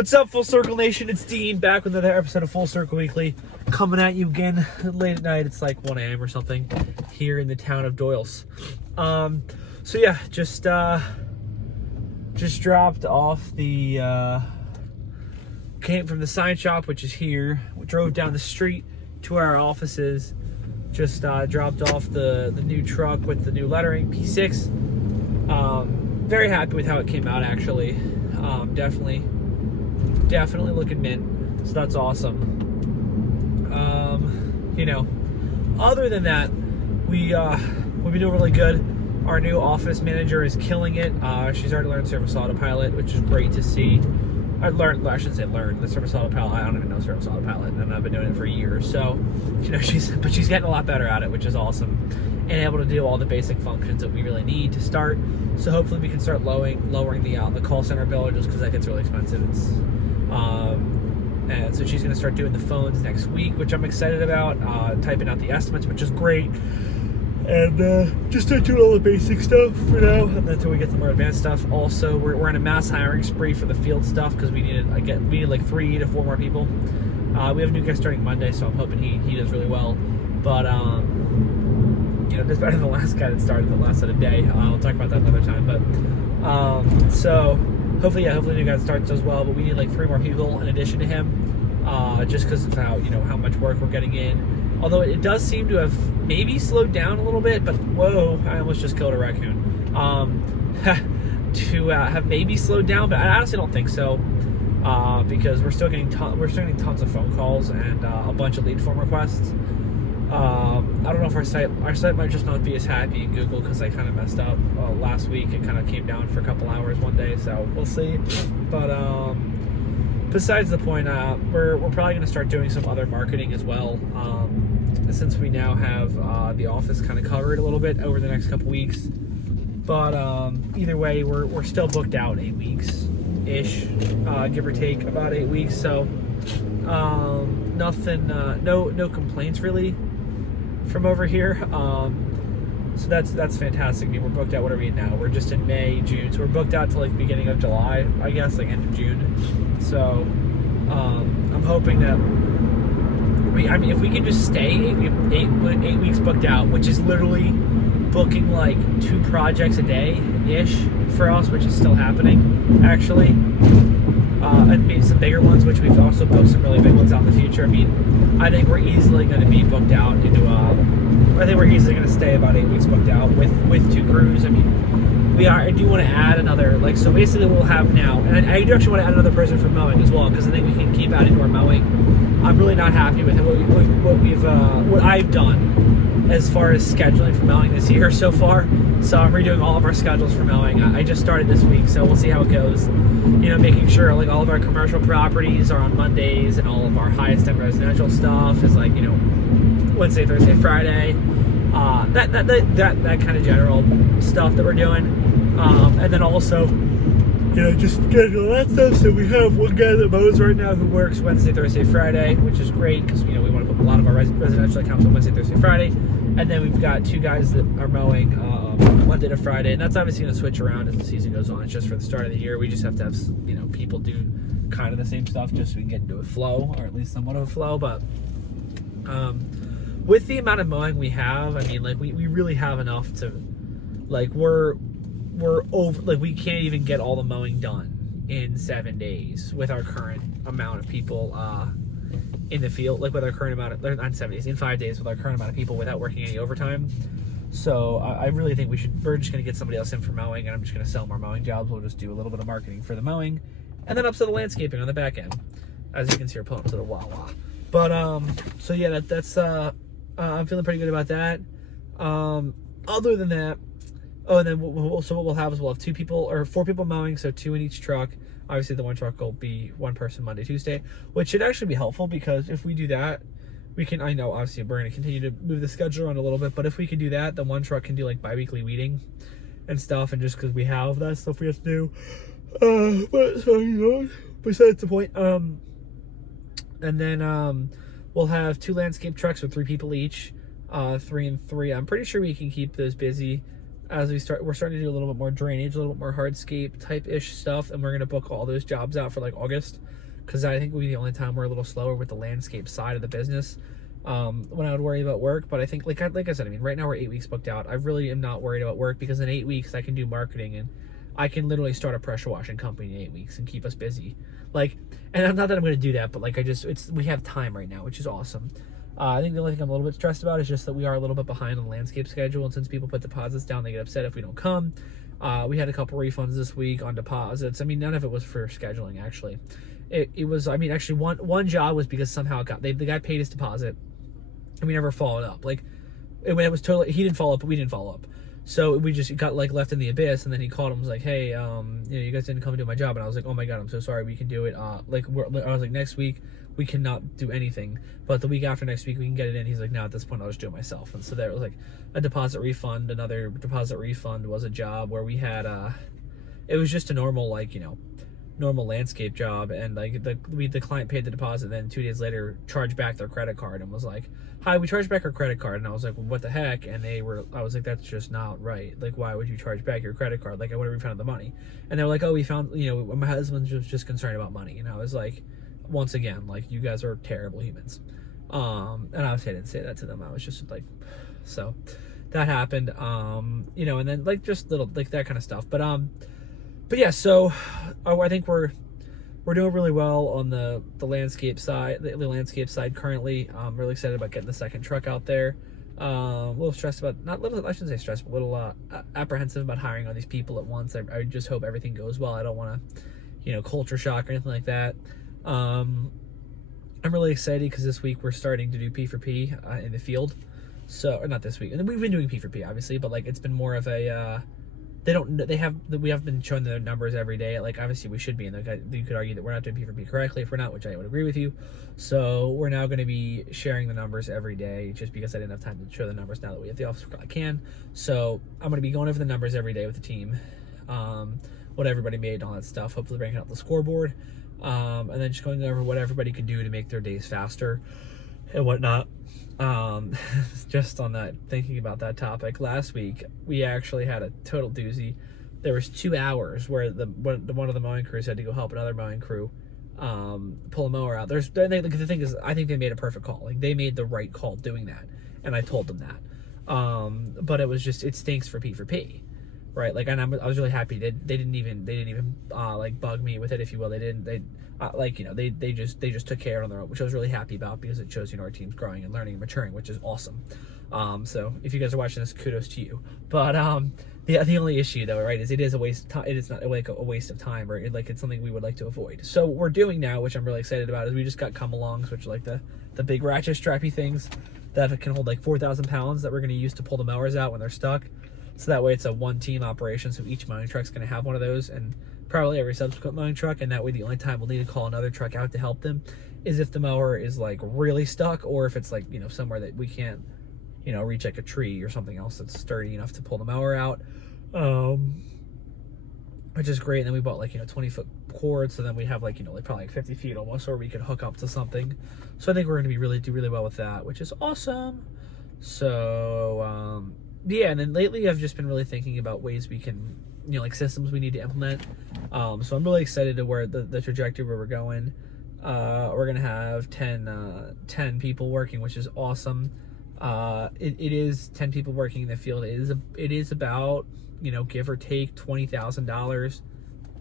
What's up, Full Circle Nation? It's Dean, back with another episode of Full Circle Weekly, coming at you again late at night. It's like 1 a.m. or something here in the town of Doyles. So yeah, just dropped off the came from the sign shop, which is here. We drove down the street to our offices. Just dropped off the new truck with the new lettering, P6. Very happy with how it came out, actually. Definitely looking mint, so that's awesome. You know, other than that, we've been doing really good. Our new office manager is killing it. She's already learned Service Autopilot, which is great to see. I shouldn't say learned the Service Autopilot. I don't even know Service Autopilot, and I've been doing it for years. So, you know, she's getting a lot better at it, which is awesome, and able to do all the basic functions that we really need to start. So hopefully we can start lowering the call center bill, just because that gets really expensive. And so she's going to start doing the phones next week, which I'm excited about. Typing out the estimates, which is great. And just start doing all the basic stuff for now, and then until we get the more advanced stuff. Also, we're in a mass hiring spree for the field stuff, because we needed like 3 to 4 more people. We have a new guy starting Monday, so I'm hoping he does really well. But you know, that's better than the last guy that started the last of the day. I'll talk about that another time. But so hopefully the new guy that starts does well. But we need like 3 more people in addition to him, just because of how much work we're getting in. Although it does seem to have maybe slowed down a little bit, but whoa, I almost just killed a raccoon. To have maybe slowed down, but I honestly don't think so, because we're still getting tons of phone calls and a bunch of lead form requests. I don't know if our site might just not be as happy in Google, because I kind of messed up last week. It kind of came down for a couple hours one day, so we'll see. But besides the point, we're probably going to start doing some other marketing as well, since we now have the office kind of covered a little bit over the next couple weeks. But either way, we're still booked out 8 weeks ish, give or take about 8 weeks. So nothing, no complaints really from over here. So that's fantastic. I mean, we're booked out. What are we in now? We're just in May, June, so we're booked out to like beginning of July, I guess, like end of June. So I'm hoping that if we can just stay 8 weeks booked out, which is literally booking like 2 projects a day ish for us, which is still happening actually, and maybe some bigger ones, which we've also booked some really big ones out in the future. I mean, I think we're easily going to be booked out into I think we're easily going to stay about 8 weeks booked out with 2 crews. I mean, I do want to add another, like, so basically we'll have now, and I do actually want to add another person for mowing as well, because I think we can keep adding to our mowing. I'm really not happy with what I've done as far as scheduling for mowing this year so far. So I'm redoing all of our schedules for mowing. I just started this week, so we'll see how it goes. You know, making sure like all of our commercial properties are on Mondays, and all of our highest end residential stuff is like, you know, Wednesday, Thursday, Friday. That kind of general stuff that we're doing. And then also, you know, just schedule that stuff. So we have one guy that mows right now who works Wednesday, Thursday, Friday, which is great, because, you know, we want to put a lot of our residential accounts on Wednesday, Thursday, Friday. And then we've got 2 guys that are mowing Monday to Friday, and that's obviously going to switch around as the season goes on. It's just for the start of the year. We just have to have, you know, people do kind of the same stuff, just so we can get into a flow, or at least somewhat of a flow. But with the amount of mowing we have, I mean, like, we really have enough to, like, we're over, like, we can't even get all the mowing done in 7 days with our current amount of people in the field, like with our current amount of, not 7 days, in 5 days with our current amount of people without working any overtime. So I really think we're just going to get somebody else in for mowing, and I'm just going to sell more mowing jobs. We'll just do a little bit of marketing for the mowing, and then upsell the landscaping on the back end. As you can see, we're pulling up to the Wawa. But so yeah, that's I'm feeling pretty good about that. Other than that, oh, and then so what we'll have is we'll have 2 people or 4 people mowing, so 2 in each truck. Obviously, the one truck will be 1 person Monday, Tuesday, which should actually be helpful, because if we do that, we can, I know obviously we're going to continue to move the schedule around a little bit, but if we can do that, the one truck can do like bi-weekly weeding and stuff, and just because we have that stuff we have to do. But so, you know, besides the point. And then we'll have 2 landscape trucks with 3 people each, 3 and 3. I'm pretty sure we can keep those busy. as we're starting to do a little bit more drainage, a little bit more hardscape type-ish stuff, and we're going to book all those jobs out for like August, because I think will be the only time we're a little slower with the landscape side of the business when I would worry about work. But I think, like I said, I mean, right now we're 8 weeks booked out. I really am not worried about work, because in 8 weeks I can do marketing, and I can literally start a pressure washing company in 8 weeks and keep us busy. Like, and I'm not that I'm going to do that, but like we have time right now, which is awesome. I think the only thing I'm a little bit stressed about is just that we are a little bit behind on the landscape schedule, and since people put deposits down, they get upset if we don't come. We had a couple refunds this week on deposits. I mean, none of it was for scheduling, actually. It was, I mean, actually one job was because somehow the guy paid his deposit, and we never followed up. Like, it was totally, he didn't follow up, but we didn't follow up. So we just got like left in the abyss, and then he called and was like, hey, you guys didn't come do my job. And I was like, oh my God, I'm so sorry, we can do it. I was like, next week we cannot do anything, but the week after next week we can get it in. He's like, no, at this point I'll just do it myself. And so there was like a deposit refund. Another deposit refund was a job where we had it was just a normal, like, normal landscape job, and like the client paid the deposit, then 2 days later charged back their credit card and was like, hi, we charged back our credit card. And I was like, well, what the heck? And I was like, that's just not right. Like, why would you charge back your credit card? Like, I would have refunded the money. And they were like, oh, we found, my husband was just concerned about money. And I was like, once again, like, you guys are terrible humans. And obviously I didn't say that to them. I was just like, so that happened, and then like just little like that kind of stuff. But yeah, so I think we're doing really well on the landscape side. The landscape side currently. I'm really excited about getting the second truck out there. A little stressed about, not little, I shouldn't say stressed, but a little apprehensive about hiring all these people at once. I just hope everything goes well. I don't want to, culture shock or anything like that. I'm really excited because this week we're starting to do P4P in the field. So, or not this week, and we've been doing P4P obviously, but like it's been more of a we have been showing their numbers every day. Like, obviously we should be, and you could argue that we're not doing P4P correctly if we're not, which I would agree with you. So we're now going to be sharing the numbers every day, just because I didn't have time to show the numbers. Now that we have the office, I can. So I'm going to be going over the numbers every day with the team, what everybody made, all that stuff, hopefully bringing up the scoreboard, and then just going over what everybody can do to make their days faster and whatnot. Just on that, thinking about that topic, last week we actually had a total doozy. There was 2 hours where one of the mowing crews had to go help another mowing crew pull a mower out. The thing is, I think they made a perfect call. Like, they made the right call doing that, and I told them that. But it stinks for P4P, right? Like, and I was really happy they didn't even like bug me with it, if you will. They just took care on their own, which I was really happy about, because it shows, our team's growing and learning and maturing, which is awesome. So if you guys are watching this, kudos to you. But the only issue though, right, is it is a waste of time. It is not like a waste of time, or it's something we would like to avoid. So what we're doing now, which I'm really excited about, is we just got come-alongs, which are like the big ratchet strappy things that can hold like 4,000 pounds that we're going to use to pull the mowers out when they're stuck. So that way it's a one-team operation, so each mowing truck's going to have one of those, and probably every subsequent mowing truck, and that way the only time we'll need to call another truck out to help them is if the mower is like really stuck, or if it's like, somewhere that we can't, reach like a tree or something else that's sturdy enough to pull the mower out, which is great. And then we bought like 20-foot cords, so then we have like probably like 50 feet almost, or we could hook up to something. So I think we're going to do really well with that, which is awesome. So yeah, and then lately I've just been really thinking about ways we can, like systems we need to implement. So I'm really excited to where the trajectory where we're going. We're gonna have 10 people working, which is awesome. It is 10 people working in the field. It is about, give or take $20,000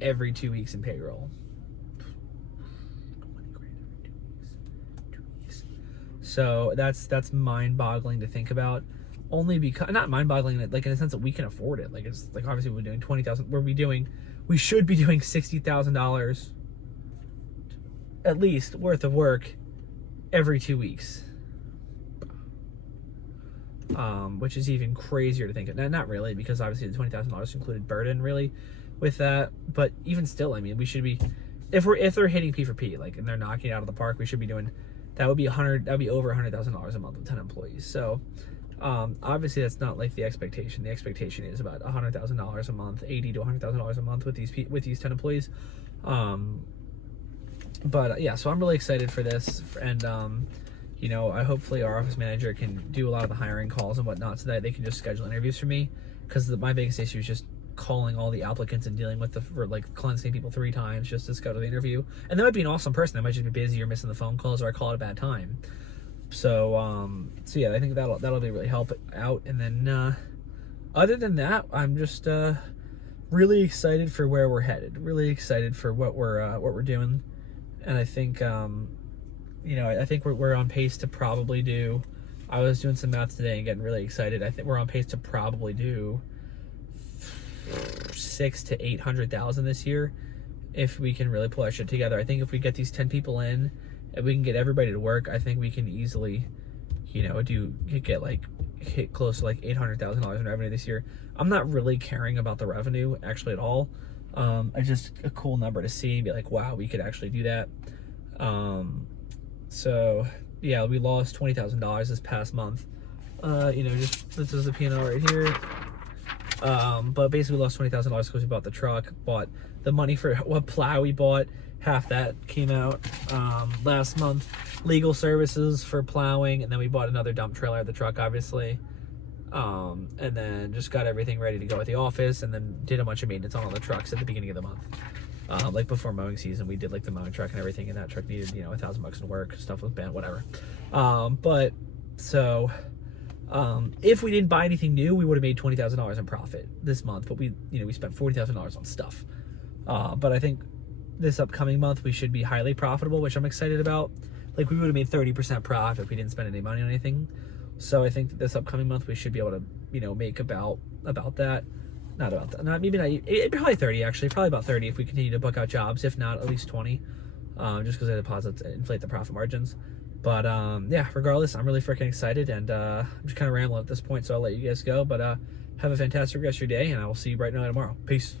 every 2 weeks in payroll. 20 grand every 2 weeks. So that's mind-boggling to think about. Only because, not mind-boggling, like in the sense that we can afford it. Like, it's like, obviously we're doing 20,000. We should be doing $60,000 at least worth of work every 2 weeks. Which is even crazier to think of. Now, not really, because obviously the $20,000 included burden really with that. But even still, I mean, we should be, if they're hitting P4P, like, and they're knocking it out of the park, we should be doing, that would be over $100,000 a month with 10 employees. So obviously that's not like the expectation. The expectation is about $100,000 a month, $80,000 to $100,000 a month with these 10 employees. But yeah, so I'm really excited for this, and hopefully our office manager can do a lot of the hiring calls and whatnot, so that they can just schedule interviews for me, because my biggest issue is just calling all the applicants and dealing with like cleansing people 3 times just to schedule the interview. And that might be an awesome person. I might just be busy or missing the phone calls, or I call at a bad time. So yeah, I think that'll be really help out. And then other than that, I'm just really excited for where we're headed. Really excited for what we're doing. And I think I think we're on pace to probably do. I was doing some math today and getting really excited. I think we're on pace to probably do 600,000 to 800,000 this year if we can really pull our shit together. I think if we get these 10 people in and we can get everybody to work, I think we can easily, hit close to like $800,000 in revenue this year. I'm not really caring about the revenue actually at all. It's just a cool number to see and be like, wow, we could actually do that. So yeah, we lost $20,000 this past month. Just this is the P&L right here. But basically we lost $20,000 because we bought the truck, bought the money for what plow we bought. Half that came out last month. Legal services for plowing, and then we bought another dump trailer, the truck obviously. And then just got everything ready to go at the office, and then did a bunch of maintenance on all the trucks at the beginning of the month. Like before mowing season, we did like the mowing truck and everything, and that truck needed, $1,000 in work, stuff was bent, whatever. If we didn't buy anything new, we would have made $20,000 in profit this month, but we spent $40,000 on stuff. But I think this upcoming month we should be highly profitable, which I'm excited about. Like we would have made 30% profit if we didn't spend any money on anything. So I think that this upcoming month we should be able to, make about that. Not about that. Probably 30 actually. Probably about 30 if we continue to book out jobs. If not, at least 20. Just because the deposits inflate the profit margins. But yeah, regardless, I'm really freaking excited, and I'm just kind of rambling at this point, so I'll let you guys go. But have a fantastic rest of your day, and I will see you bright and early tomorrow. Peace.